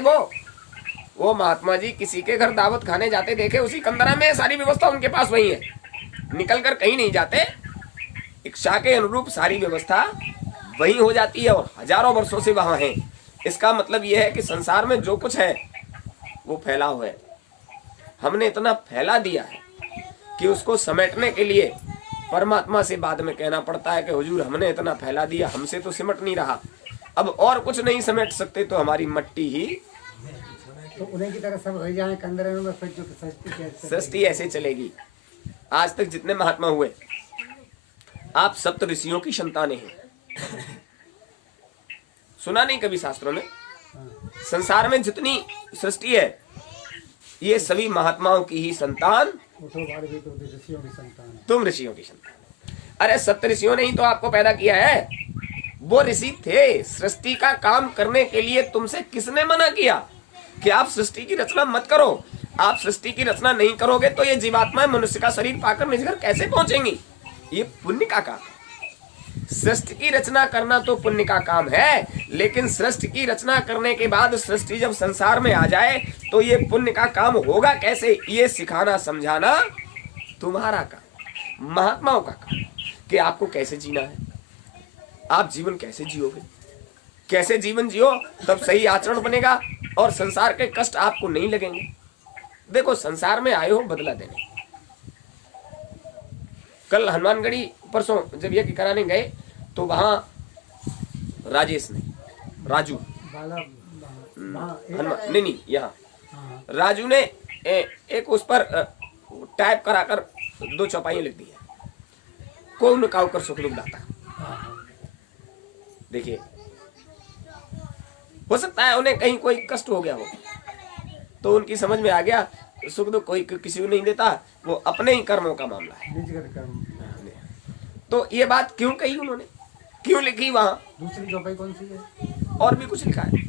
वो महात्मा जी किसी के घर दावत खाने जाते देखे, उसी कंदरा में सारी व्यवस्था उनके पास वही है, निकल कर कहीं नहीं जाते। इच्छा के अनुरूप सारी व्यवस्था वही हो जाती है और हजारों वर्षों से वहां है। इसका मतलब यह है कि संसार में जो कुछ है वो फैला हुआ है। हमने इतना फैला दिया है कि उसको समेटने के लिए परमात्मा से बाद में कहना पड़ता है कि हुजूर हमने इतना फैला दिया, हमसे तो सिमट नहीं रहा, अब और कुछ नहीं समेट सकते तो हमारी मट्टी ही। तो उन्हीं की तरह सब हो जाए कंदरे में, फिर जो सृष्टि ऐसे चलेगी। आज तक जितने महात्मा हुए, आप सप्त ऋषियों की संतानें हैं। सुना नहीं कभी शास्त्रों में? संसार में जितनी सृष्टि है ये सभी महात्माओं की ही संतान। तुम ऋषियों की संतान। अरे सप्त ऋषियों ने ही तो आपको पैदा किया है। वो ऋषि थे। सृष्टि का काम करने के लिए तुमसे किसने मना किया कि आप सृष्टि की रचना मत करो? आप सृष्टि की रचना नहीं करोगे तो ये जीवात्माएं मनुष्य का शरीर पाकर निज घर कैसे पहुंचेंगी? ये पुण्य का काम। सृष्टि की रचना करना तो पुण्य का काम है, लेकिन सृष्टि की रचना करने के बाद सृष्टि जब संसार में आ जाए तो ये पुण्य का काम होगा कैसे, ये सिखाना समझाना तुम्हारा काम, महात्माओं का काम, कि आपको कैसे जीना है, आप जीवन कैसे जियोगे, कैसे जीवन जियो तब सही आचरण बनेगा और संसार के कष्ट आपको नहीं लगेंगे। देखो संसार में आए हो बदला देने। कल हनुमानगढ़ी परसों जब यज्ञ कराने गए तो वहां राजेश ने, राजू, हनुमान नहीं यहाँ राजू ने एक उस पर टाइप कराकर 2 चौपाइयां लिख दी है, कौन काव कर सुख दुख दाता। देखिए हो सकता है उन्हें कहीं कोई कष्ट हो गया हो तो उनकी समझ में आ गया सुख दुख कोई किसी को नहीं देता, वो अपने ही कर्मों का मामला है। तो ये बात क्यों कही उन्होंने, क्यों लिखी वहां? दूसरी चौपाई कौन सी है? और भी कुछ लिखा है।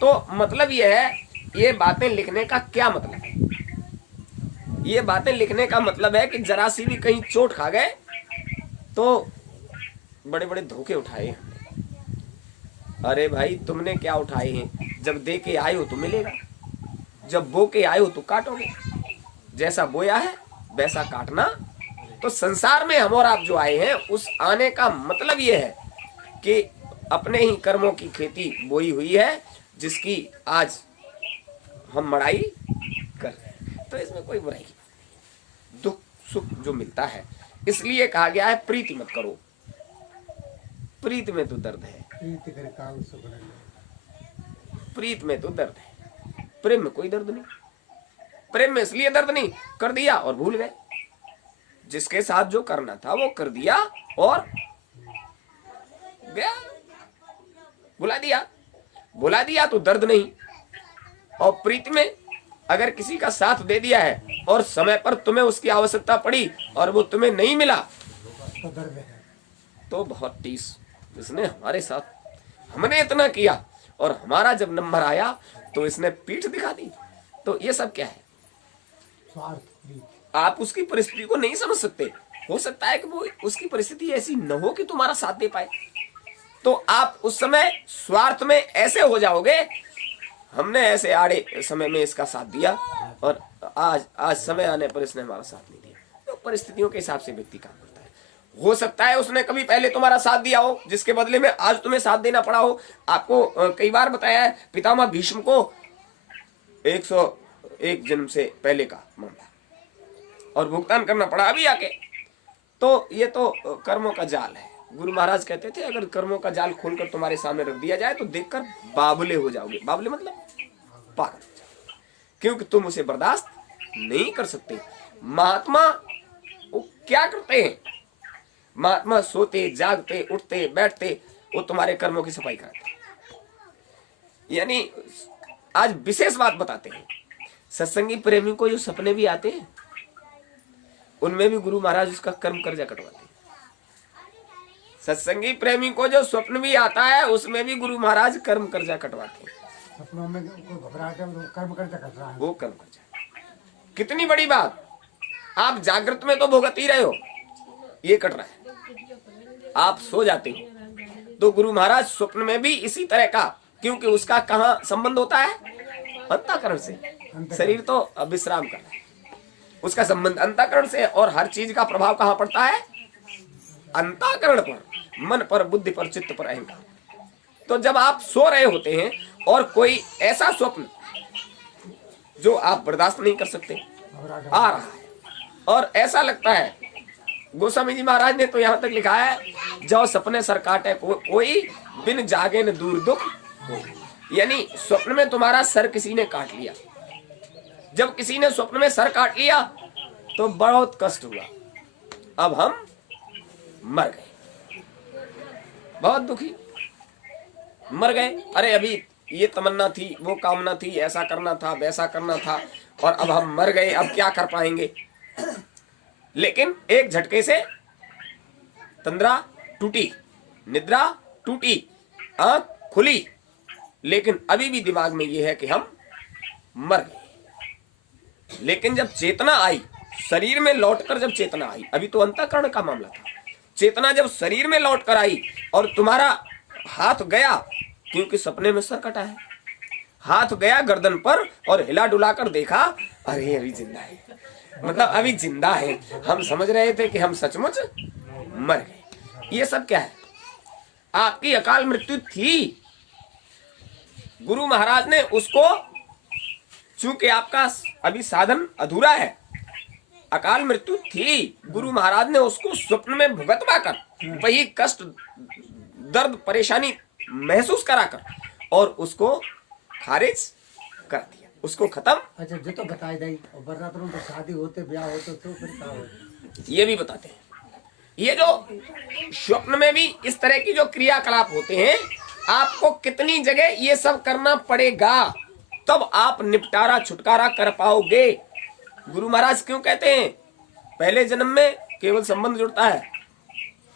तो मतलब ये है, ये बातें लिखने का क्या मतलब है? ये बातें लिखने का मतलब है कि जरा सी भी कहीं चोट खा गए तो बड़े बड़े धोखे उठाए हमने। अरे भाई तुमने क्या उठाए हैं? जब दे के आए हो तो मिलेगा, जब बो के आए हो तो काटोगे। जैसा बोया है वैसा काटना। तो संसार में हम और आप जो आए हैं उस आने का मतलब ये है कि अपने ही कर्मों की खेती बोई हुई है जिसकी आज हम मड़ाई कर रहे हैं। तो इसमें कोई बुराई नहीं, दुख सुख जो मिलता है। इसलिए कहा गया है प्रीति मत करो, प्रीत में तो दर्द है, प्रीत में तो दर्द है, प्रेम में कोई दर्द नहीं। प्रेम में इसलिए दर्द नहीं, कर दिया और भूल गए। जिसके साथ जो करना था वो कर दिया और गया, भुला दिया तो दर्द नहीं। और प्रीति में अगर किसी का साथ दे दिया है और समय पर तुम्हें उसकी आवश्यकता पड़ी और वो तुम्हें नहीं मिला तो बहुत टीस, इसने हमारे साथ हमने इतना किया और हमारा जब नंबर आया तो इसने पीठ दिखा दी। तो ये सब क्या है? आप उसकी परिस्थिति को नहीं समझ सकते। हो सकता है कि वो उसकी परिस्थिति ऐसी न हो कि तुम्हारा साथ दे पाए, तो आप उस समय स्वार्थ में ऐसे हो जाओगे, हमने ऐसे आड़े समय में इसका साथ दिया और आज समय आने पर इसने हमारा साथ नहीं दिया। तो परिस्थितियों के हिसाब से व्यक्ति काम करता है। हो सकता है उसने कभी पहले तुम्हारा साथ दिया हो जिसके बदले में आज तुम्हें साथ देना पड़ा हो। आपको कई बार बताया है पितामह भीष्म को 101 जन्म से पहले का मामला और भुगतान करना पड़ा अभी आके। तो ये तो कर्मों का जाल है। गुरु महाराज कहते थे अगर कर्मों का जाल खोलकर तुम्हारे सामने रख दिया जाए तो देखकर बाबले हो जाओगे। बाबले मतलब पागल हो जाओगे, क्योंकि तुम उसे बर्दाश्त नहीं कर सकते। महात्मा वो क्या करते हैं? महात्मा सोते जागते उठते बैठते वो तुम्हारे कर्मों की सफाई कराते। यानी आज विशेष बात बताते हैं, सत्संगी प्रेमी को जो सपने भी आते हैं उनमें भी गुरु महाराज उसका कर्म कर्जा कटवाते हैं। सत्संगी प्रेमी को जो स्वप्न भी आता है उसमें भी गुरु महाराज कर्म कर्जा कटवाते हैं। सपनों में घबराहट है, कर्म कर्जा कट रहा है, वो कर्म कर्जा। कितनी बड़ी बात, आप जागृत में तो भुगत ही रहे हो, ये कट रहा है। आप सो जाते हो तो गुरु महाराज स्वप्न में भी इसी तरह का, क्योंकि उसका कहाँ संबंध होता है? अंतःकरण से। शरीर तो विश्राम कर रहा है, उसका संबंध अंतःकरण से। और हर चीज का प्रभाव कहाँ पड़ता है? अंतःकरण पर, मन पर, बुद्धि पर, चित्त पर, अहंकार। तो जब आप सो रहे होते हैं और कोई ऐसा स्वप्न जो आप बर्दाश्त नहीं कर सकते आ रहा है, और ऐसा लगता है, गोस्वामी जी महाराज ने तो यहां तक लिखा है, जो सपने सर काटे कोई बिन जागे न दूर दुख होई। यानी स्वप्न में तुम्हारा सर किसी ने काट लिया। जब किसी ने स्वप्न में सर काट लिया तो बहुत कष्ट हुआ, अब हम मर गए, बहुत दुखी, मर गए। अरे अभी ये तमन्ना थी, वो कामना थी, ऐसा करना था, वैसा करना था, और अब हम मर गए, अब क्या कर पाएंगे। लेकिन एक झटके से तंद्रा टूटी, निद्रा टूटी, आंख खुली, लेकिन अभी भी दिमाग में ये है कि हम मर गए। लेकिन जब चेतना आई, शरीर में लौटकर जब चेतना आई, अभी तो अंतःकरण का मामला था, चेतना जब शरीर में लौटकर आई और तुम्हारा हाथ गया, क्योंकि सपने में सर कटा है, हाथ गया गर्दन पर और हिला डुला कर देखा, अरे अभी जिंदा है, मतलब अभी जिंदा है। हम समझ रहे थे कि हम सचमुच मर गए। ये सब क्या है? आपकी अकाल मृत्यु थी। गुरु महाराज ने उसको, चूंकि आपका अभी साधन अधूरा है, अकाल मृत्यु थी, गुरु महाराज ने उसको स्वप्न में भुगतवा कर, वही कष्ट, दर्द, परेशानी महसूस कराकर और उसको खारिज कर दिया, उसको खत्म। अच्छा, जो तो बताई दी, और बरसात में तो शादी होते, ब्याह होते, तो फिर क्या हो? ये भी बताते हैं। ये जो स्वप्न में भी इस तरह की जो क्रियाकलाप होते हैं, आपको कितनी जगह ये सब करना पड़ेगा, तब आप निपटारा छुटकारा कर पाओगे। गुरु महाराज क्यों कहते हैं पहले जन्म में केवल संबंध जुड़ता है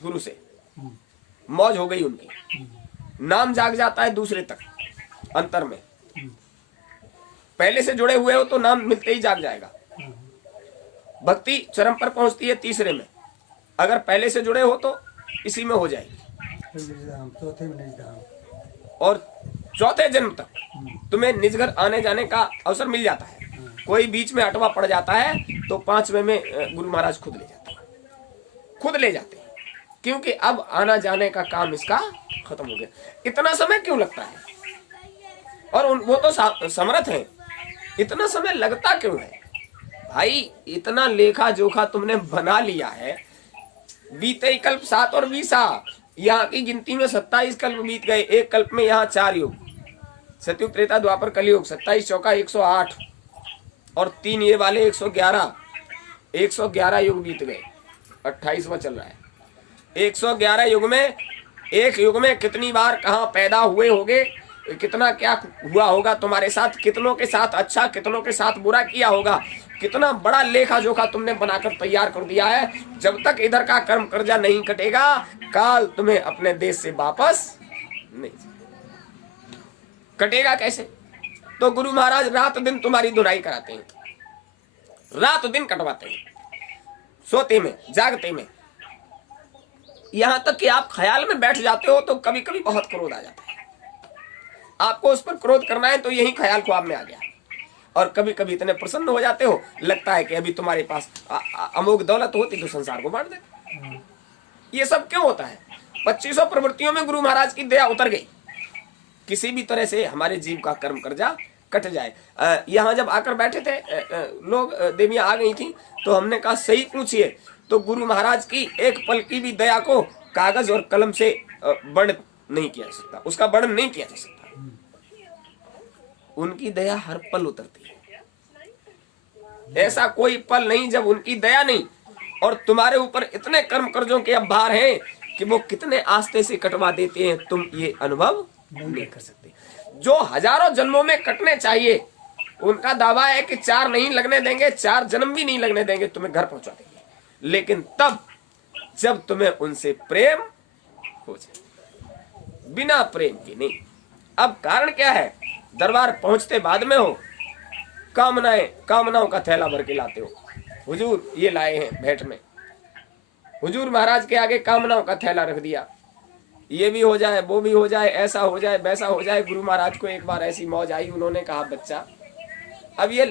गुरु से, मौज हो गई उनकी, नाम जाग जाता है दूसरे तक, अंतर में पहले से जुड़े हुए हो तो नाम मिलते ही जाग जाएगा। भक्ति चरम पर पहुंचती है तीसरे में, अगर पहले से जुड़े हो तो इसी में हो जाएगी, चौथे में निजधाम, और चौथे जन्म तक तुम्हें निज घर आने जाने का अवसर मिल जाता है। कोई बीच में अटवा पड़ जाता है तो पांचवे में गुरु महाराज खुद ले जाते हैं, खुद ले जाते हैं, क्योंकि अब आना जाने का काम इसका खत्म हो गया। इतना समय क्यों लगता है? और वो तो समर्थ हैं, इतना समय लगता क्यों है भाई? इतना लेखा जोखा तुमने बना लिया है, बीते कल्प 7 और 20, यहाँ की गिनती में 27 कल्प बीत गए, एक कल्प में यहाँ 4 युग, सतयुग, त्रेता, द्वापर, कलयुग, 27 चौका 108, और 3 ये वाले 111, 111 युग बीत गए, 28वां चल रहा है। 111 युग में, एक युग में कितनी बार कहाँ पैदा हुए होगे, कितना क्या हुआ होगा तुम्हारे साथ, कितनों के साथ अच्छा, कितनों के साथ बुरा किया होगा, कितना बड़ा लेखा जोखा तुमने बनाकर तैयार कर दिया है। जब तक इधर का कर्म कर्जा नहीं कटेगा, काल तुम्हें अपने देश से वापस नहीं कटेगा। कैसे? तो गुरु महाराज रात दिन तुम्हारी धुनाई कराते हैं, रात दिन कटवाते हैं, सोते में, जागते में, यहां तक कि आप ख्याल में बैठ जाते हो तो कभी कभी बहुत क्रोध आ जाता है। आपको उस पर क्रोध करना है तो यही ख्याल ख्वाब में आ गया, और कभी कभी इतने प्रसन्न हो जाते हो, लगता है कि अभी तुम्हारे पास अमोघ दौलत होती तो संसार को बांट देते। ये सब क्यों होता है? 2500 प्रवृत्तियों में गुरु महाराज की दया उतर गई, किसी भी तरह से हमारे जीव का कर्म कर्जा कट जाए। यहाँ जब आकर बैठे थे लोग, देवियां आ गई थी, तो हमने कहा सही पूछिए, तो गुरु महाराज की एक पल की भी दया को कागज और कलम से वर्णन नहीं किया जा सकता, उसका वर्णन नहीं किया जा सकता। उनकी दया हर पल उतरती है, ऐसा कोई पल नहीं जब उनकी दया नहीं। और तुम्हारे ऊपर इतने कर्म कर्जों के अब भार हैं कि वो कितने आस्ते से कटवा देते हैं, तुम ये अनुभव नहीं कर सकते। जो हजारों जन्मों में कटने चाहिए, उनका दावा है कि 4 नहीं लगने देंगे, 4 जन्म भी नहीं लगने देंगे, तुम्हें घर पहुंचा देंगे। लेकिन तब जब तुम्हें उनसे प्रेम हो जाए, बिना प्रेम के नहीं। अब कारण क्या है? दरबार पहुंचते बाद में हो, कामनाओं का थैला भर के लाते हो, हुजूर ये लाए हैं भेंट में, हुजूर महाराज के आगे कामनाओं का थैला रख दिया, ये भी हो जाए, वो भी हो जाए, ऐसा हो जाए, वैसा हो जाए। गुरु महाराज को एक बार ऐसी मौज आई, उन्होंने कहा बच्चा अब ये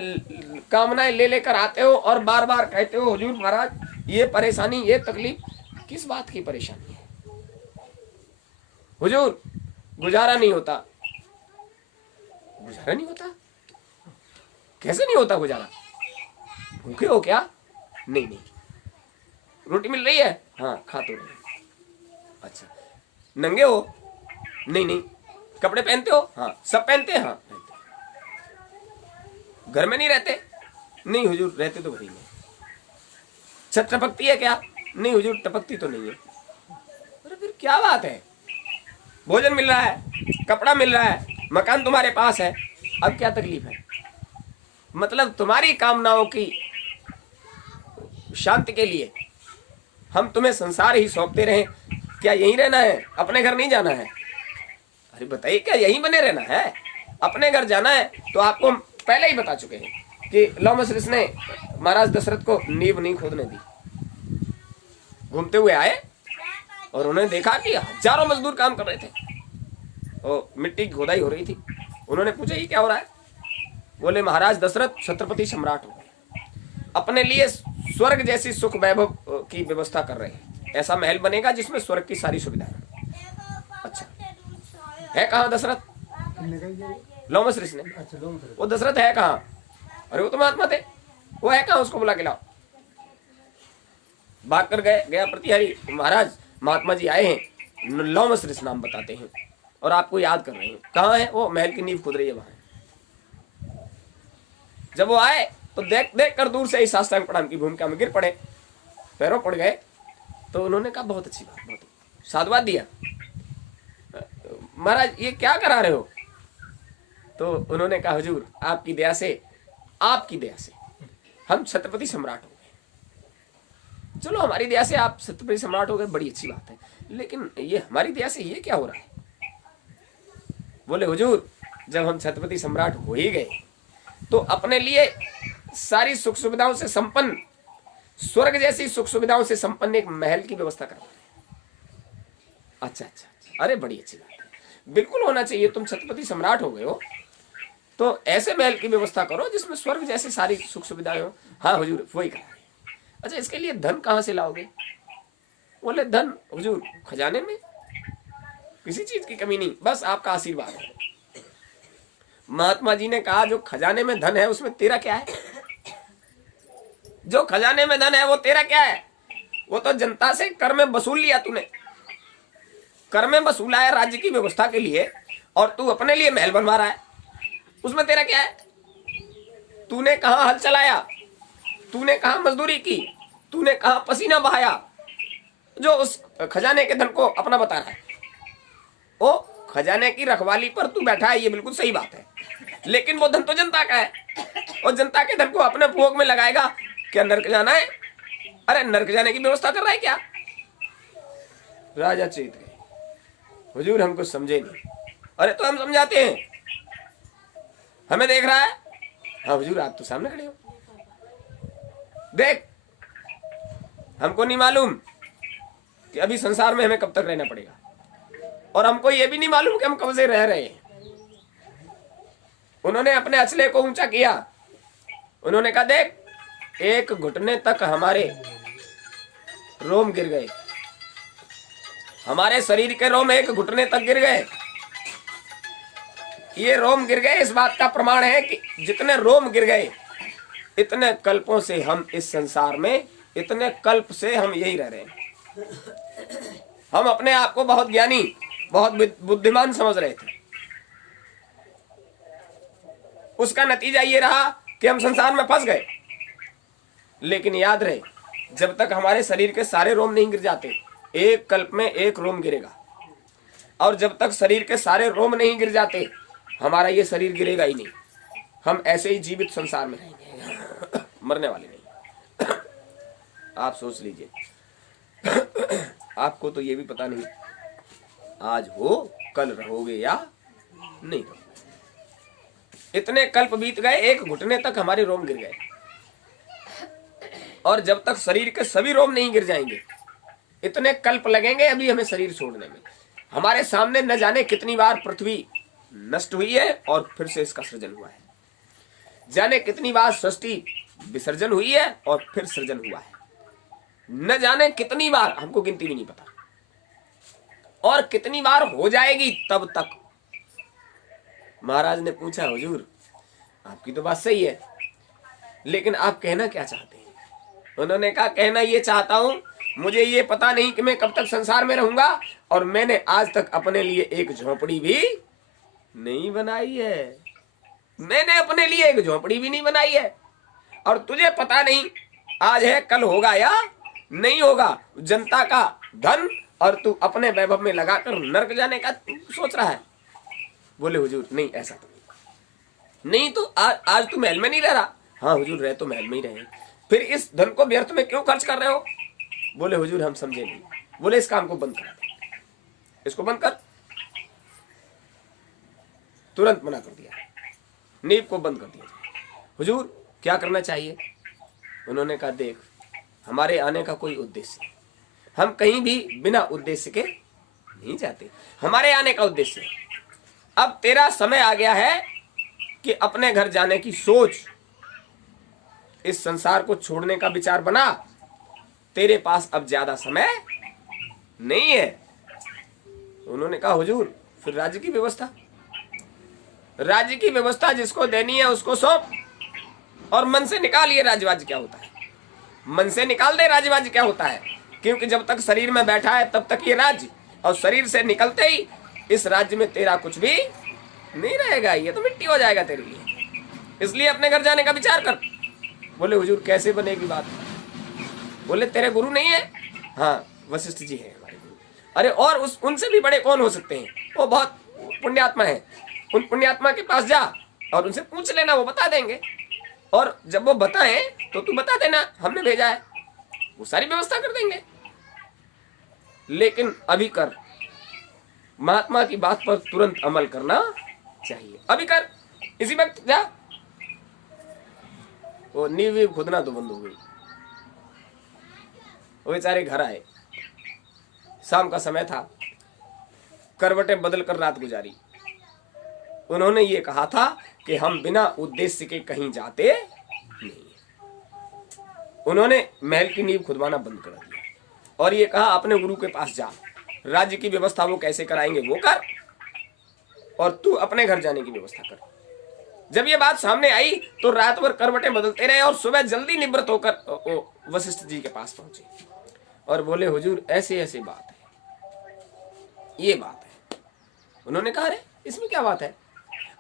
कामनाएं ले लेकर आते हो और बार बार कहते हो हुजूर महाराज ये परेशानी ये तकलीफ, किस बात की परेशानी है हुजूर? गुजारा नहीं होता। गुजारा नहीं होता? कैसे नहीं होता गुजारा? भूखे हो क्या? नहीं नहीं। रोटी मिल रही है? हाँ खा तो रहे। अच्छा। नंगे हो? नहीं नहीं। कपड़े पहनते हो? हाँ। सब पहनते हैं? हाँ पहनते। घर में नहीं रहते? नहीं हुजूर रहते तो घर ही में। छत टपकती है क्या? नहीं हुजूर टपकती तो नहीं है। अरे फिर क्या बात है? भोजन मिल रहा है, कपड़ा मिल रहा है, मकान तुम्हारे पास है, अब क्या तकलीफ है? मतलब तुम्हारी कामनाओं की शांति के लिए हम तुम्हें संसार ही सौंपते रहे, क्या यहीं रहना है? अपने घर नहीं जाना है? अरे बताइए, क्या यहीं बने रहना है? अपने घर जाना है तो आपको हम पहले ही बता चुके हैं कि लव कुश ने महाराज दशरथ को नींव नहीं खोदने दी। घूमते हुए आए और उन्होंने देखा कि हजारों मजदूर काम कर रहे थे और मिट्टी की खोदाई हो रही थी। उन्होंने पूछा ये क्या हो रहा है? बोले महाराज दशरथ छत्रपति सम्राट हो गए, अपने लिए स्वर्ग जैसी सुख वैभव की व्यवस्था कर रहे हैं। ऐसा महल बनेगा जिसमें स्वर्ग की सारी सुविधाएं। अच्छा है कहाँ दशरथ? लव कुश ने। अच्छा वो दशरथ है कहाँ? अरे वो तो महात्मा थे, वो है कहाँ? उसको बुला के लाओ। भाग कर गया प्रतिहारी, महाराज महात्मा जी आए हैं, लव कुश नाम बताते हैं और आपको याद कर रहे हैं। कहाँ है? वो महल की नींव खुद रही है वहां। जब वो आए तो देख देख कर दूर से ही साष्टांग प्रणाम की भूमिका में गिर पड़े, पैरों पड़ गए। तो उन्होंने कहा बहुत अच्छी बात, बहुत साधुवाद दिया। महाराज ये क्या करा रहे हो? तो उन्होंने कहा हुजूर आपकी दया से हम छत्रपति सम्राट हो गए। चलो हमारी दया से आप छत्रपति सम्राट हो गए, बड़ी अच्छी बात है, लेकिन ये हमारी दया से ये क्या हो रहा है? बोले हुजूर जब हम छत्रपति सम्राट हो ही गए तो अपने लिए सारी सुख सुविधाओं से संपन्न, स्वर्ग जैसी सुख सुविधाओं से संपन्न एक महल की व्यवस्था करवा रहे। अच्छा अच्छा, अरे बड़ी अच्छी बात है, बिल्कुल होना चाहिए। तुम छत्रपति सम्राट हो गए हो तो ऐसे महल की व्यवस्था करो जिसमें स्वर्ग जैसी सारी सुख सुविधाएं हो। हाँ हुजूर वही करा रहे। अच्छा इसके लिए धन कहाँ से लाओगे? बोले धन हुजूर खजाने में, किसी चीज की कमी नहीं, बस आपका आशीर्वाद है। महात्मा जी ने कहा जो खजाने में धन है उसमें तेरा क्या है? जो खजाने में धन है वो तेरा क्या है? वो तो जनता से कर में वसूल लिया तूने, कर में वसूला है राज्य की व्यवस्था के लिए, और तू अपने लिए महल बनवा रहा है, उसमें तेरा क्या है? तूने कहां हल चलाया? तूने कहां मजदूरी की? तूने कहां पसीना बहाया जो उस खजाने के धन को अपना बता रहा है? ओ खजाने की रखवाली पर तू बैठा है, ये बिल्कुल सही बात है, लेकिन वो धन तो जनता का है और जनता के धन को अपने भोग में लगाएगा। क्या नरक जाना है? अरे नरक जाने की व्यवस्था कर रहा है क्या? राजा चेत गए, हुजूर हम कुछ समझे नहीं। अरे तो हम समझाते हैं, हमें देख रहा है? हाँ हुजूर आप तो सामने खड़े हो, देख हमको नहीं मालूम कि अभी संसार में हमें कब तक रहना पड़ेगा, और हमको ये भी नहीं मालूम कि हम कब से रह रहे हैं। उन्होंने अपने अचले को ऊंचा किया, उन्होंने कहा देख एक घुटने तक हमारे रोम गिर गए, हमारे शरीर के रोम एक घुटने तक गिर गए। ये रोम गिर गए इस बात का प्रमाण है कि जितने रोम गिर गए इतने कल्पों से हम इस संसार में, इतने कल्प से हम यही रह रहे हैं। हम अपने आप को बहुत ज्ञानी बहुत बुद्धिमान समझ रहे थे, उसका नतीजा ये रहा कि हम संसार में फंस गए। लेकिन याद रहे जब तक हमारे शरीर के सारे रोम नहीं गिर जाते, एक कल्प में एक रोम गिरेगा, और जब तक शरीर के सारे रोम नहीं गिर जाते हमारा ये शरीर गिरेगा ही नहीं। हम ऐसे ही जीवित संसार में रहेंगे, मरने वाले नहीं। आप सोच लीजिए, आपको तो ये भी पता नहीं आज हो कल रहोगे या नहीं रहोगे। इतने कल्प बीत गए, एक घुटने तक हमारे रोम गिर गए, और जब तक शरीर के सभी रोम नहीं गिर जाएंगे इतने कल्प लगेंगे अभी हमें शरीर छोड़ने में। हमारे सामने न जाने कितनी बार पृथ्वी नष्ट हुई है और फिर से इसका सृजन हुआ है। जाने कितनी बार सृष्टि विसर्जन हुई है और फिर सृजन हुआ है, न जाने कितनी बार, हमको गिनती भी नहीं पता, और कितनी बार हो जाएगी तब तक। महाराज ने पूछा, हुजूर आपकी तो बात सही है, लेकिन आप कहना क्या चाहते हैं? उन्होंने कहा, कहना ये चाहता हूं, मुझे ये पता नहीं कि मैं कब तक संसार में रहूंगा, और मैंने आज तक अपने लिए एक झोपड़ी भी नहीं बनाई है। मैंने अपने लिए एक झोपड़ी भी नहीं बनाई है, और तुझे पता नहीं आज है कल होगा या नहीं होगा। जनता का धन और तू अपने वैभव में लगाकर नरक जाने का सोच रहा है। बोले, हुजूर नहीं, ऐसा तो नहीं तो आज तू महल में नहीं रह रहा। हाँ हुजूर, रह तो महल में ही रहे, फिर इस धन को व्यर्थ में क्यों खर्च कर रहे हो? बोले, हुजूर हम समझे नहीं। बोले, इस काम को बंद कर दे, इसको बंद कर। तुरंत मना कर दिया, नींव को बंद कर दिया। हुजूर क्या करना चाहिए? उन्होंने कहा, देख हमारे आने का कोई उद्देश्य है, हम कहीं भी बिना उद्देश्य के नहीं जाते, हमारे आने का उद्देश्य है। अब तेरा समय आ गया है कि अपने घर जाने की सोच, इस संसार को छोड़ने का विचार बना, तेरे पास अब ज्यादा समय नहीं है। उन्होंने कहा, हुजूर फिर राज्य की व्यवस्था? राज्य की व्यवस्था जिसको देनी है उसको सौंप, और मन से निकाल ये राज्यवाज्य क्या होता है, मन से निकाल दे राज्यवाज्य क्या होता है। क्योंकि जब तक शरीर में बैठा है तब तक ये राज्य, और शरीर से निकलते ही इस राज्य में तेरा कुछ भी नहीं रहेगा, ये तो मिट्टी हो जाएगा तेरे लिए। इसलिए अपने घर जाने का विचार कर। बोले, हुजूर कैसे बनेगी बात? बोले, तेरे गुरु नहीं है? हाँ वशिष्ठ जी है हमारे गुरु। अरे और उनसे भी बड़े कौन हो सकते हैं, वो बहुत पुण्यात्मा है। उन पुण्यात्मा के पास जा और उनसे पूछ लेना, वो बता देंगे, और जब वो बताएं तो तू बता देना हमने भेजा है, वो सारी व्यवस्था कर देंगे। लेकिन अभी कर, महात्मा की बात पर तुरंत अमल करना चाहिए, अभी कर, इसी वक्त जा। वो नींव खुदना तो बंद हो गई। वो बेचारे घर आए, शाम का समय था, करवटें बदलकर रात गुजारी। उन्होंने ये कहा था कि हम बिना उद्देश्य के कहीं जाते नहीं। उन्होंने महल की नींव खुदवाना बंद कर दिया और ये कहा, अपने गुरु के पास जा, राज्य की व्यवस्था वो कैसे कराएंगे वो कर, और तू अपने घर जाने की व्यवस्था कर। जब ये बात सामने आई तो रात भर करवटें बदलते रहे, और सुबह जल्दी निवृत्त होकर वशिष्ठ जी के पास पहुंचे और बोले, हुजूर ऐसे ऐसे बात है, ये बात है। उन्होंने कहा, अरे इसमें क्या बात है,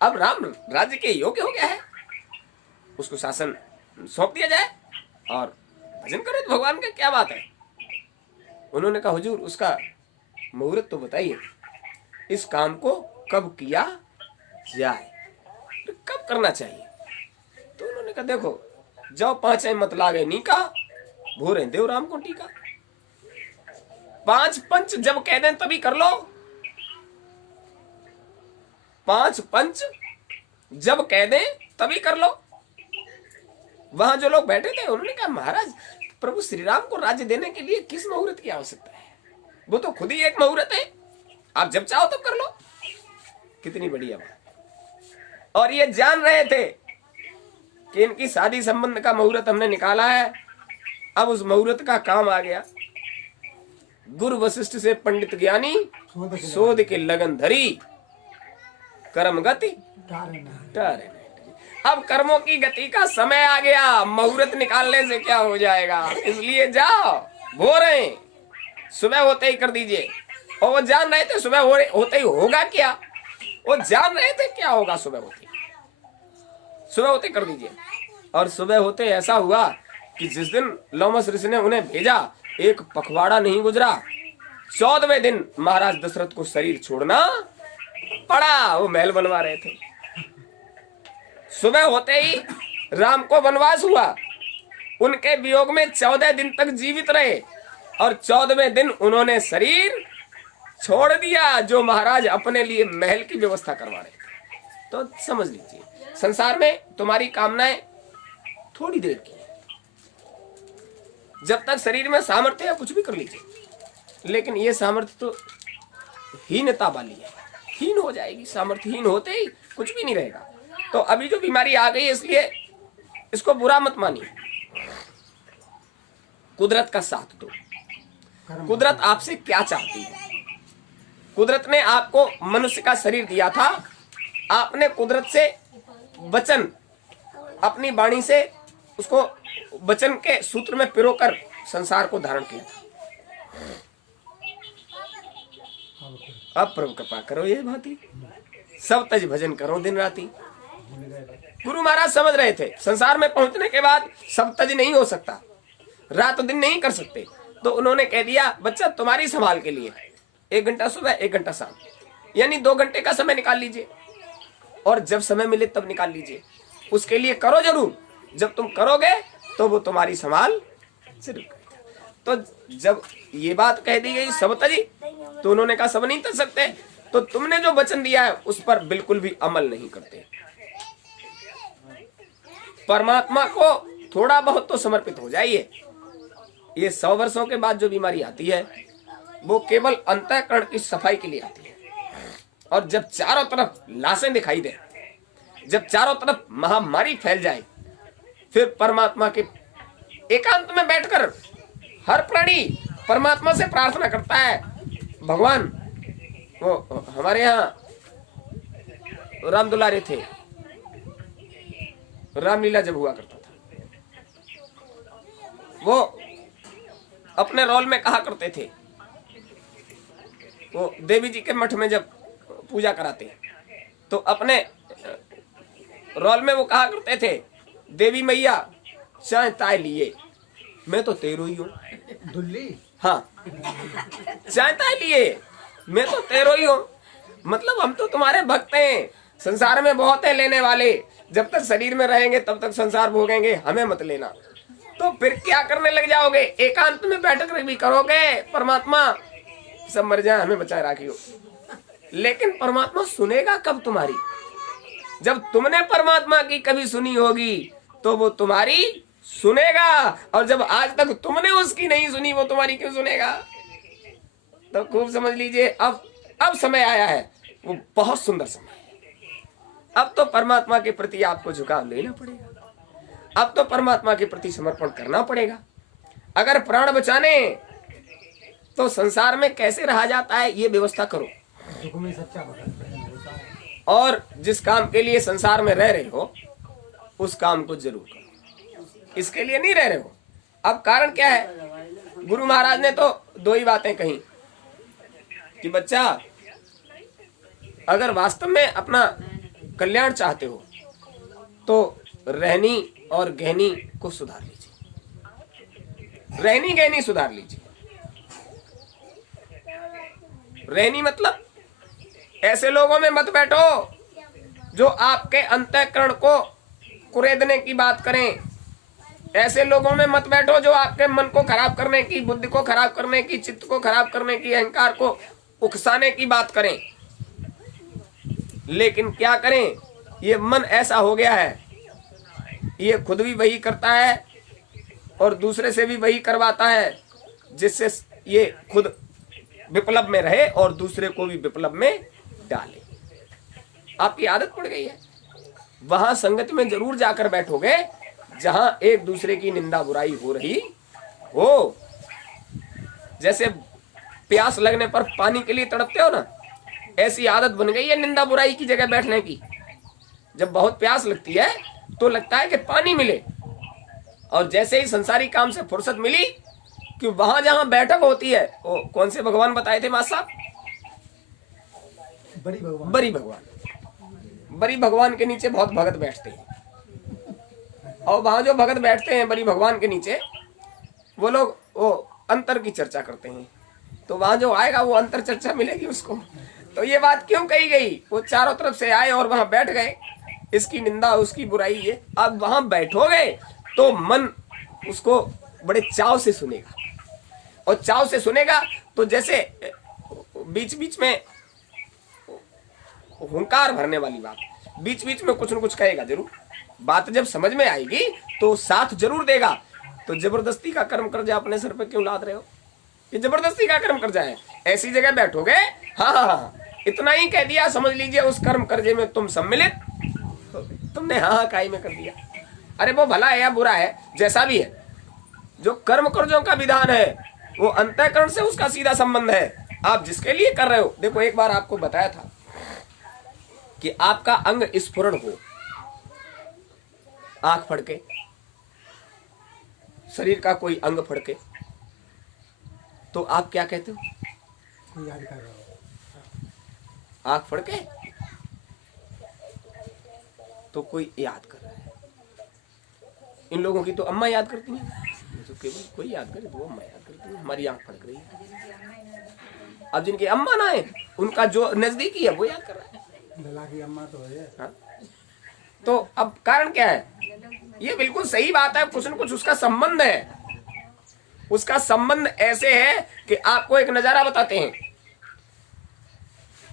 अब राम राज्य के योग्य हो गया है, उसको शासन सौंप दिया जाए और भजन करो तो भगवान का, क्या बात है। उन्होंने कहा, हुजूर उसका मुहूर्त तो बताइए, इस काम को कब किया जाए, तो कब करना चाहिए। तो उन्होंने कहा, देखो जाओ 5 मत लागे नीका, भूरे देव राम को टीका। 5 पंच जब कह दें तभी कर लो, 5 पंच जब कह दें तभी कर लो। वहां जो लोग बैठे थे उन्होंने कहा, महाराज प्रभु श्री राम को राज्य देने के लिए किस मुहूर्त की आवश्यकता है, वो तो खुद ही एक मुहूर्त है, आप जब चाहो तब कर लो। कितनी बढ़िया बात। और ये जान रहे थे कि इनकी शादी संबंध का मुहूर्त हमने निकाला है, अब उस मुहूर्त का काम आ गया। गुरु वशिष्ठ से पंडित ज्ञानी शोध के लगन धरी, कर्म गति टारे। अब कर्मों की गति का समय आ गया, मुहूर्त निकालने से क्या हो जाएगा, इसलिए जाओ भोरे सुबह होते ही कर दीजिए। और वो जान रहे थे सुबह होते ही होगा क्या, वो जान रहे थे क्या होगा सुबह होते कर दीजिए। और सुबह होते ऐसा हुआ कि जिस दिन लोमस ऋषि ने उन्हें भेजा, एक पखवाड़ा नहीं गुजरा, 14वें दिन महाराज दशरथ को शरीर छोड़ना पड़ा। वो महल बनवा रहे थे, सुबह होते ही राम को वनवास हुआ। उनके वियोग में 14 दिन तक जीवित रहे, और 14वें दिन उन्होंने शरीर छोड़ दिया, जो महाराज अपने लिए महल की व्यवस्था करवा रहे थे। तो समझ लीजिए, संसार में तुम्हारी कामनाएं थोड़ी देर की है, जब तक शरीर में सामर्थ्य है कुछ भी कर लीजिए, लेकिन ये सामर्थ्य तो हीनता वाली है, हीन हो जाएगी। सामर्थ्यहीन होते ही कुछ भी नहीं रहेगा। तो अभी जो बीमारी आ गई, इसलिए इसको बुरा मत मानिए, कुदरत का साथ दो। कुदरत आपसे क्या चाहती है? कुदरत ने आपको मनुष्य का शरीर दिया था, आपने कुदरत से वचन, अपनी वाणी से उसको वचन के सूत्र में पिरोकर संसार को धारण किया था। अब प्रभु कृपा करो ये भांति, सब तज भजन करो दिन राती। गुरु महाराज समझ रहे थे संसार में पहुंचने के बाद सब तज नहीं हो सकता, रात दिन नहीं कर सकते, तो उन्होंने कह दिया बच्चा तुम्हारी संभाल के लिए 1 घंटा सुबह 1 घंटा शाम, यानी 2 घंटे का समय निकाल लीजिए, और जब समय मिले तब निकाल लीजिए, उसके लिए करो जरूर। जब तुम करोगे तो वो तुम्हारी संभाल जरूर करेगा। तो जब ये बात कह दी गई सब तजी, तो उन्होंने कहा सब नहीं तज सकते, तो तुमने जो वचन दिया है उस पर बिल्कुल भी अमल नहीं करते। परमात्मा को थोड़ा बहुत तो समर्पित हो जाइए। ये 100 वर्षों के बाद जो बीमारी आती है वो केवल अंतःकरण की सफाई के लिए आती है। और जब चारों तरफ लाशें दिखाई दे, जब चारों तरफ महामारी फैल जाए, फिर परमात्मा के एकांत में बैठकर हर प्राणी परमात्मा से प्रार्थना करता है, भगवान। वो हमारे यहाँ राम दुलारे थे, रामलीला जब हुआ करता था, वो अपने रोल में कहा करते थे, वो देवी जी के मठ में जब पूजा कराते तो अपने रोल में वो कहा करते थे, देवी मैया चाहे ताय लिए मैं तो तेरो ही हूँ। दुल्ली, हाँ, चाहे ताय लिए मैं तो तेरो ही हूँ। मतलब हम तो तुम्हारे भक्त हैं, संसार में बहुत है लेने वाले, जब तक शरीर में रहेंगे तब तक संसार भोगेंगे, हमें मत लेना। तो फिर क्या करने लग जाओगे? एकांत में बैठक भी करोगे, परमात्मा सब मर जाए हमें बचाए राखियो। लेकिन परमात्मा सुनेगा कब तुम्हारी? जब तुमने परमात्मा की कभी सुनी होगी तो वो तुम्हारी सुनेगा, और जब आज तक तुमने उसकी नहीं सुनी वो तुम्हारी क्यों सुनेगा? तो खूब समझ लीजिए, अब समय आया है, वो बहुत सुंदर समय है। अब तो परमात्मा के प्रति आपको झुकाव लेना पड़ेगा, अब तो परमात्मा के प्रति समर्पण करना पड़ेगा। अगर प्राण बचाने तो संसार में कैसे रहा जाता है ये व्यवस्था करो, सुख में सच्चा भगत होता है। और जिस काम के लिए संसार में रह रहे हो उस काम को जरूर करो, इसके लिए नहीं रह रहे हो। अब कारण क्या है? गुरु महाराज ने तो 2 ही बातें कही कि बच्चा अगर वास्तव में अपना कल्याण चाहते हो तो रहनी और गहनी को सुधार लीजिए। रहनी गहनी सुधार लीजिए। रहनी मतलब ऐसे लोगों में मत बैठो जो आपके अंतःकरण को कुरेदने की बात करें। ऐसे लोगों में मत बैठो जो आपके मन को खराब करने की, बुद्धि को खराब करने की, चित्त को खराब करने की, अहंकार को उकसाने की बात करें। लेकिन क्या करें, ये मन ऐसा हो गया है, ये खुद भी वही करता है और दूसरे से भी वही करवाता है, जिससे ये खुद विप्लव में रहे और दूसरे को भी विप्लव में डाले। आपकी आदत पड़ गई है। वहां संगत में जरूर जाकर बैठोगे जहां एक दूसरे की निंदा बुराई हो रही हो। जैसे प्यास लगने पर पानी के लिए तड़पते हो ना, ऐसी आदत बन गई है निंदा बुराई की जगह बैठने की। जब बहुत प्यास लगती है तो लगता है कि पानी मिले, और जैसे ही संसारी काम से फुर्सत मिली कि वहां जहां बैठक होती है, वो कौन से भगवान बताए थे मास्टर साहब? बड़ी भगवान। बड़ी भगवान। बड़ी भगवान के नीचे बहुत भगत बैठते हैं, और वहां जो भगत बैठते हैं बड़ी भगवान के नीचे, वो लोग वो अंतर की चर्चा करते हैं। तो वहां जो आएगा वो अंतर चर्चा मिलेगी उसको। तो ये बात क्यों कही गई? वो चारों तरफ से आए और वहां बैठ गए, इसकी निंदा उसकी बुराई ये। अब वहां बैठोगे तो मन उसको बड़े चाव से सुनेगा, और चाव से सुनेगा तो जैसे बीच बीच में हुंकार भरने वाली बात, बीच बीच में कुछ न कुछ कहेगा जरूर। बात जब समझ में आएगी तो साथ जरूर देगा। तो जबरदस्ती का कर्म कर्जा अपने सर पे क्यों लाद रहे हो? ये जबरदस्ती का कर्म कर्जा है। ऐसी जगह बैठोगे, हाँ, इतना ही कह दिया, समझ लीजिए उस कर्म कर्जे में तुम सम्मिलित, तुमने हाँ काई में कर दिया। अरे वो भला है या बुरा है, जैसा भी है, जो कर्म कर्जों का विधान है वो अंतःकरण से उसका सीधा संबंध है। आप जिसके लिए कर रहे हो, देखो एक बार आपको बताया था कि आपका अंग स्फुरण हो, आंख फड़के, शरीर का कोई अंग फड़के, तो आप क्या कहते हो? कोई याद कर रहा हो। आंख फड़के तो कोई याद कर रहा है। इन लोगों की तो अम्मा याद करती हैं, तो केवल कोई याद करे तो वो अम्मा याद करती है, हमारी आंख फड़क रही है। अब जिनकी अम्मा ना है, उनका जो नजदीकी है वो याद कर रहा है। लला की अम्मा तो है। हाँ? तो अब कारण क्या है? ये बिल्कुल सही बात है, कुछ न कुछ उसका संबंध है। उसका संबंध ऐसे है कि आपको एक नजारा बताते हैं।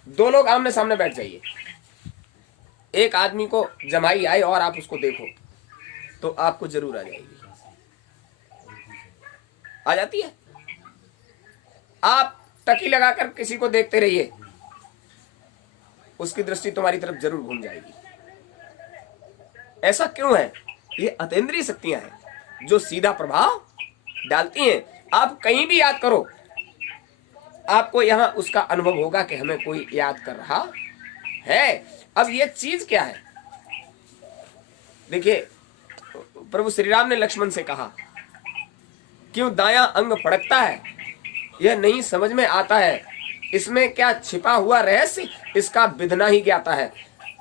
दो लोग आमने सामने बैठ जाइए, एक आदमी को जमाई आए और आप उसको देखो तो आपको जरूर आ जाएगी, आ जाती है। आप टकी लगाकर किसी को देखते रहिए, उसकी दृष्टि तुम्हारी तरफ जरूर घूम जाएगी। ऐसा क्यों है? ये अतीन्द्रिय शक्तियां हैं जो सीधा प्रभाव डालती हैं। आप कहीं भी याद करो, आपको यहां उसका अनुभव होगा कि हमें कोई याद कर रहा है। अब ये चीज क्या है? देखिए, प्रभु श्री राम ने लक्ष्मण से कहा, क्यों दायां अंग फड़कता है, यह नहीं समझ में आता है, इसमें क्या छिपा हुआ रहस्य, इसका विधना ही ज्ञाता है।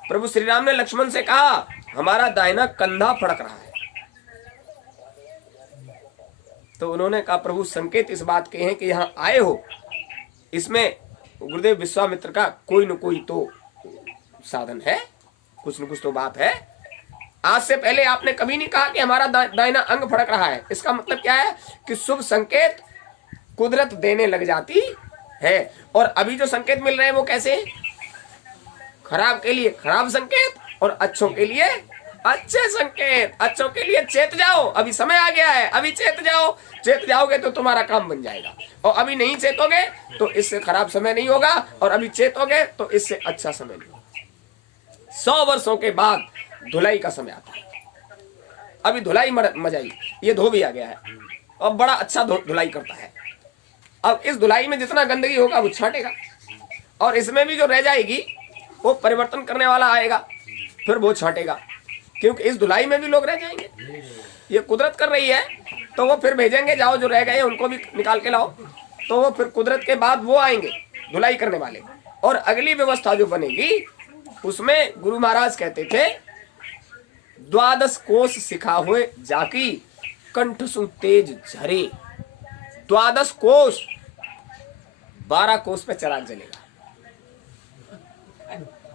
प्रभु श्री राम ने लक्ष्मण से कहा, हमारा दाहिना कंधा फड़क रहा है। तो उन्होंने कहा, प्रभु संकेत इस बात के हैं कि यहां आए हो, इसमें गुरुदेव विश्वामित्र का कोई न कोई तो साधन है, कुछ न कुछ तो बात है। आज से पहले आपने कभी नहीं कहा कि हमारा दाहिना अंग फड़क रहा है। इसका मतलब क्या है कि शुभ संकेत कुदरत देने लग जाती है। और अभी जो संकेत मिल रहे हैं वो कैसे? खराब के लिए खराब संकेत और अच्छों के लिए अच्छे संकेत। अच्छों के लिए चेत जाओ, अभी समय आ गया है, अभी चेत जाओ। चेत जाओगे तो तुम्हारा काम बन जाएगा, और अभी नहीं चेतोगे तो इससे खराब समय नहीं होगा, और अभी चेतोगे तो इससे अच्छा समय नहीं होगा। 100 वर्षों के बाद धुलाई का समय आता है। अभी धुलाई मजाई, ये धोबी आ गया है और बड़ा अच्छा धुलाई करता है। अब इस धुलाई में जितना गंदगी होगा वो छांटेगा, और इसमें भी जो रह जाएगी वो परिवर्तन करने वाला आएगा, फिर वो छांटेगा, क्योंकि इस धुलाई में भी लोग रह जाएंगे। ये कुदरत कर रही है, तो वो फिर भेजेंगे, जाओ जो रह गए उनको भी निकाल के लाओ। तो वो फिर कुदरत के बाद वो आएंगे धुलाई करने वाले, और अगली व्यवस्था जो बनेगी उसमें गुरु महाराज कहते थे, 12 कोस सिखा हुए जाकी, कंठ सु तेज झरे। 12 कोस, 12 कोस पे चराग जलेगा।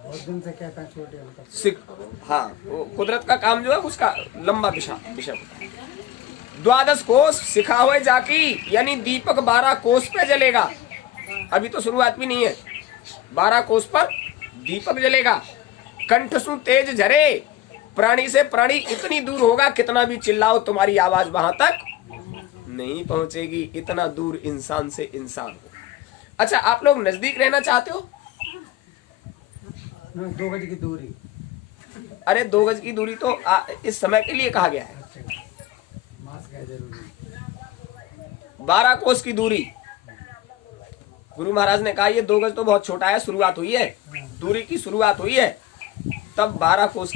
बहुत दिन से कहता है छोटे मतलब। हाँ, वो कुदरत का काम जो है उसका लंबा विषय होता है। 12 कोस सिखा हुए जाकी, यानी दीपक 12 कोस पे जलेगा। अभी तो शुरुआत भी नहीं है, 12 कोस पर दीपक जलेगा। कंठ सु तेज झरे, प्राणी से प्राणी इतनी दूर होगा, कितना भी चिल्लाओ तुम्हारी आवाज वहां तक नहीं पहुंचेगी, इतना दूर इंसान से इंसान हो। अच्छा, आप लोग नजदीक रहना चाहते हो? 2 गज की दूरी। अरे 2 गज की दूरी तो इस समय के लिए कहा गया है। मास्क है जरूरी। 12 कोस की दूरी, गुरु महाराज ने कहा ये 2 गज तो बहुत छोटा है, शुरुआत हुई है, दूरी की शुरुआत हुई है, तब 12 कोस की